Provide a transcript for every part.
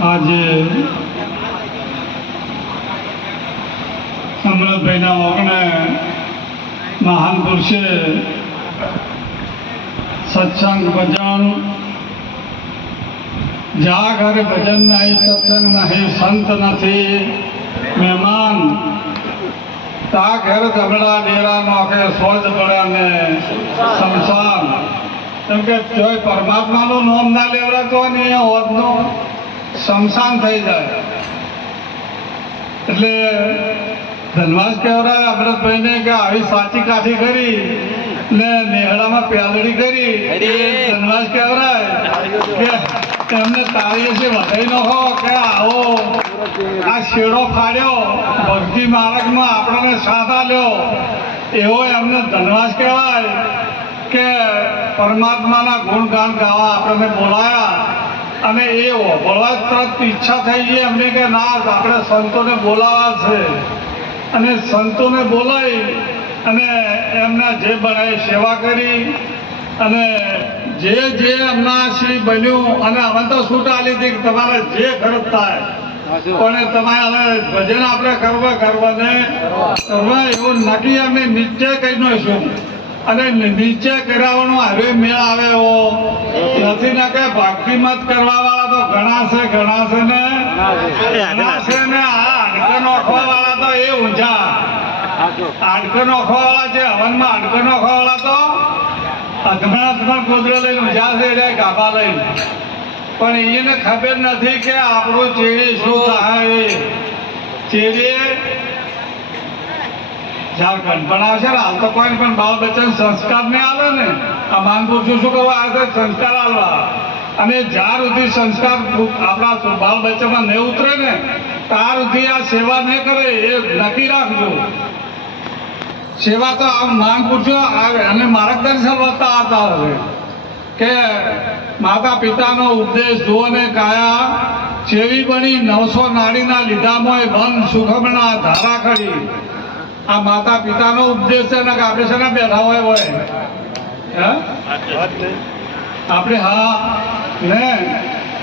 આજે અમૃતભાઈના ઓગણે મહાન પુરુષે સત્સંગ ભજન. જા ઘરે ભજન નહીં, સત્સંગ નહીં, સંત નથી, મહેમાન. તા ઘર ધબડા ડેરા નોખે સ્વજ પડ્યા ને શમશાન કેમ કે તોય પરમાત્માનું નામ ના લેવડાતો ને એ હોદનું શમશાન થઈ જાય. એટલે ધનવાસ કહેવરાય અમૃતભાઈને કે આવી સાચી કાઠી કરી ને નેહડામાં પ્યાલડી કરી! ધનવાસ કહેવરાય કે એમને તારી છે વધાઈ નખો કે આવો આ શેડો ફાડ્યો ભક્તિ માર્ગમાં આપણને સાથ આલ્યો એવો એમને ધનવાસ કહેવાય. કે પરમાત્માના ગુણગાન ગાવા આપણને બોલાયા અને એ બોલવા તરત ઈચ્છા થઈ ગઈ. એમને કે ના આપણે સંતોને બોલાવા છે. અને સંતોને બોલાવી અને એમના જે બનાવી સેવા કરી અને જે જે એમના શ્રી બન્યું અને અમે તો છૂટ આલી હતી કે તમારે જે ખર્ચ થાય. પણ તમારે હવે ભજન આપણે કરવા કરવાને કરવા એવું નક્કી અમે નિશ્ચય કરી છું અને નીચે કરાવવાનો હવે મેળ આવે એવો. નથી ને કે ભક્તિ મત કરવા વાળા તો ઘણા છે ઘણા છે ને? ઘણા છે ને? આ હાડકન ઓખવા વાળા તો એ ઊંઝા. હાડકન ઓખવા વાળા છે હવનમાં હાડકન ઓખવા વાળા તો અધમણ અધમણ કુદરો લઈને ઊંઝા છે એટલે ગાભા લઈને. પણ એને ખબર નથી કે આપણું ચેડી શું થાય ચેડીએ ઝારખંડ પણ આવશે ને, હાલ તો કોઈ પણ બાળ બચ્ચન સંસ્કાર ને આવે ને. આ માનપુર શું શું કરવા આવે સંસ્કાર આવવા અને જ્યાર સુધી સંસ્કાર આપણા બાળ બચ્ચામાં નહીં ઉતરે ને ત્યાર સુધી આ સેવા નહીં કરે એ નક્કી રાખજો. સેવા તો આમ માંગ પૂછો અને માર્ગદર્શન વધતા હતા હવે કે માતા પિતાનો ઉપદેશ જોને કાયા ચેવી બની નવસો નાડીના લીધામાં બંધ સુખમણા ધારા કરી. આ માતા પિતાનો ઉપદેશ છે ને કે આપણે છે ને બેઠા હોય હોય આપણે હા, ને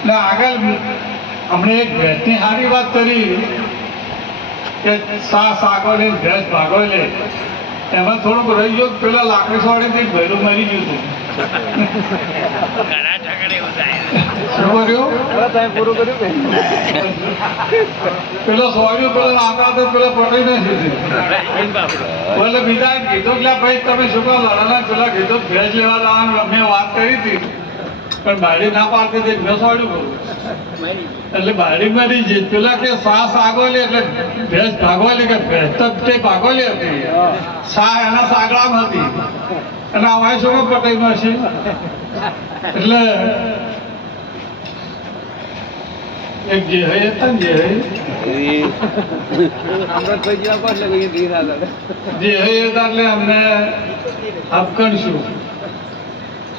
ને આગળ હમણે એક ભેંસની સારી વાત કરી. કે સા સાગોલી ભેંસ ભાગોલી એમાં થોડુંક રહી ગયું, પેલા લાકડી સોડીથી ભેરું મરી ગયું હતું. શું કર્યું પેલો સોડ્યું પેલો તો પેલો એટલે બીજા કીધું કે ભાઈ તમે શું કહો? લડાના પેલા કીધું ભેજ લેવા જવાનું મેં વાત કરી હતી. પણ બારી ના પાડતી હતી મેં સોડ્યું કરું એટલે બાળી મરી જઈ પેલા કે સાસ આગોલી એટલે ભેજ ભાગોલી કે ભેજ તો તે ભાગોલી હતી. સા એના સાગડામાં હતી. અને આ વાય શું પટાઈનો છે એટલે એક જે હતા ને જે હૈ. જે હૈ હતા એટલે અમને હપકણશું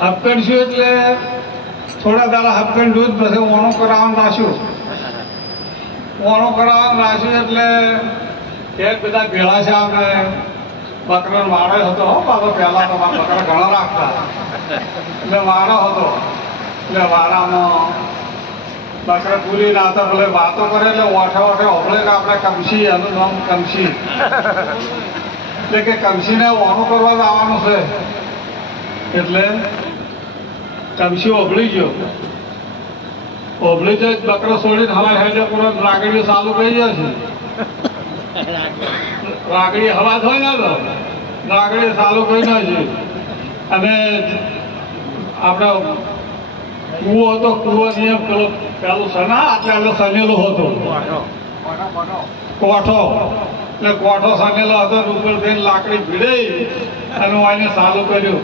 હપકણશું એટલે થોડા દાડા હપકણ દૂધ પછી ઓણો કરાવવાનું રાખ્યું. ઓણો કરાવવાનું રાખ્યું એટલે એક બધા ભેળા છે આપણે. બકરો વાળો હતો બાબા પહેલા તો બકરા ઘણા રાખતા. એટલે વાળો હતો. એટલે વાળામાં બકરા ના નાતા ભલે વાતો કરે એટલે ઓઠે ઓઠે ઓભળે કે આપણે કમસી એનું નામ કમસી એટલે કે કમસીને ઓનું કરવા આવવાનું છે. એટલે કમસી ઓભળી ગયો. ઓભળી જાય, બકરો છોડીને હવા હેડે પૂરો લાકડીઓ ચાલુ કરી જશે લાકડી હવા થઈ ને તો લાકડી ચાલુ કરી નાખી અને આપણે કૂવો હતો કૂવો નિયમ પેલો પેલું સના એટલે સનેલો હતો. કોઠો. એટલે કોઠો સનેલો હતો ઉપર થઈને લાકડી ભીડાઈ અને હું એને ચાલુ કર્યું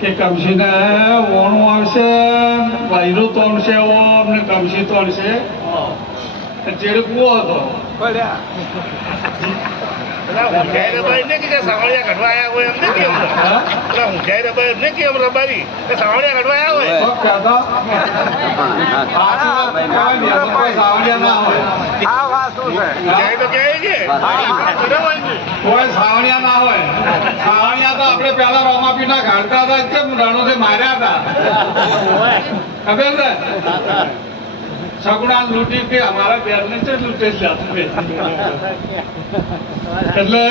કે કમસીને ઓણું આવશે બૈરું તોડશે એવો અમને કમશી તોડશે. ચેડે કૂવો હતો. સાવણિયા ના હોય સાવણિયા તો. આપણે પેલા રોમાપીના ગાળતા હતા કેમ માર્યા હતા? ખબર છે? સગુણા લૂંટી કે અમારા બેરને છે લૂંટે એટલે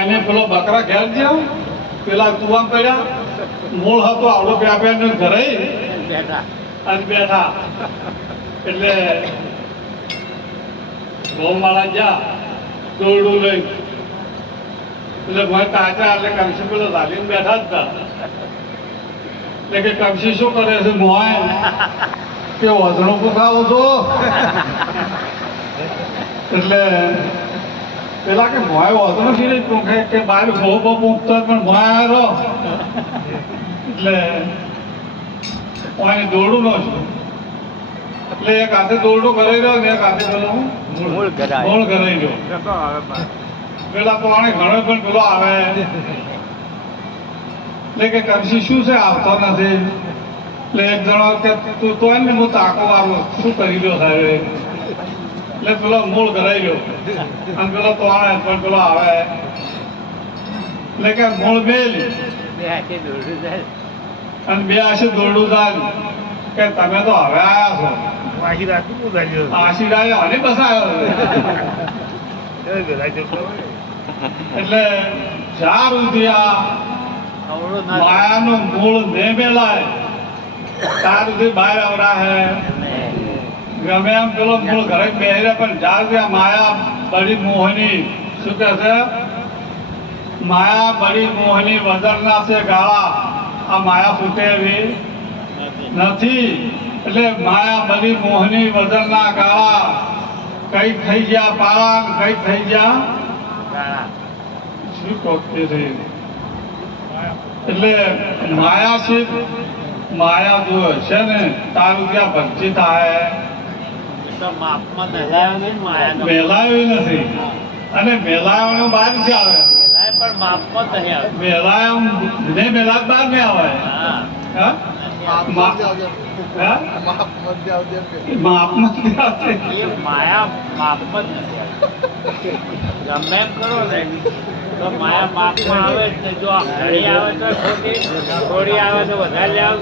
એને પેલો બકરા ઘેર ગયો. પેલા તુવામ પડ્યા. મૂળ હતો, આવડો ને ઘરે. અને બેઠા. એટલે, ગૌમાળા જા દોરડું લઈ એટલે ભાઈ તાચા એટલે કમસી પેલો લાલીને બેઠા જ હતા. એટલે કે કમસી શું કરે છે, મોય? કે વધણો પૂછાવો છો એટલે પેલા કે મોય વધણો છે નહીં પૂંખે કે બહાર બહુ બહુ પૂંખતો પણ મોય આવ્યો એટલે ઓય દોરડું નો છું એટલે એક હાથે દોરડું કરાઈ રહ્યો ને એક હાથે પેલો મૂળ. કરાઈ રહ્યો પેલા તો આને ઘણો પણ પેલો આવે એટલે કે કમસી શું છે આવતો નથી એટલે એક જણો કે તું તો ને હું તાકો શું કરી લો સાહેબ એટલે પેલો મૂળ કરાઈ ગયો. અને પેલો તો આવે પણ પેલો આવે. એટલે કે મૂળ મેલી અને બે આશે દોરડું જાય કે તમે તો હવે આવ્યા છો. આશીર્વાદ અને બસાયો એટલે ચાર સુધી આ માયાનું મૂળ ને મેલાય સુધી બહાર આવડા હે. ગમે એમ પેલો મૂળ ઘરે બેહરે પણ જ્યાં માયા બળી મોહની. શું કહે છે? માયા બળી મોહની વજનના છે ગાળા. આ માયા ફૂટે નથી. એટલે માયા બળી મોહની વજનના ગાળા. કઈ થઈ ગયા પાળા કઈ થઈ ગયા શું કોકતે છે? એટલે માયા છે માયા જો છે ને તારું ત્યાં ભક્તિ થાય? મેલાવી નથી. અને મેલાવાનું બહારથી આવે? મેલાય ને મેલા આવે? હા. મા- હા? માપમાં જ આવે. માયા માપમાં જ ગમે એમ કરો ને તો માયા માપમાં આવે જો આ ઘડી આવે તો ખોટી થોડી આવે તો વધારે આવે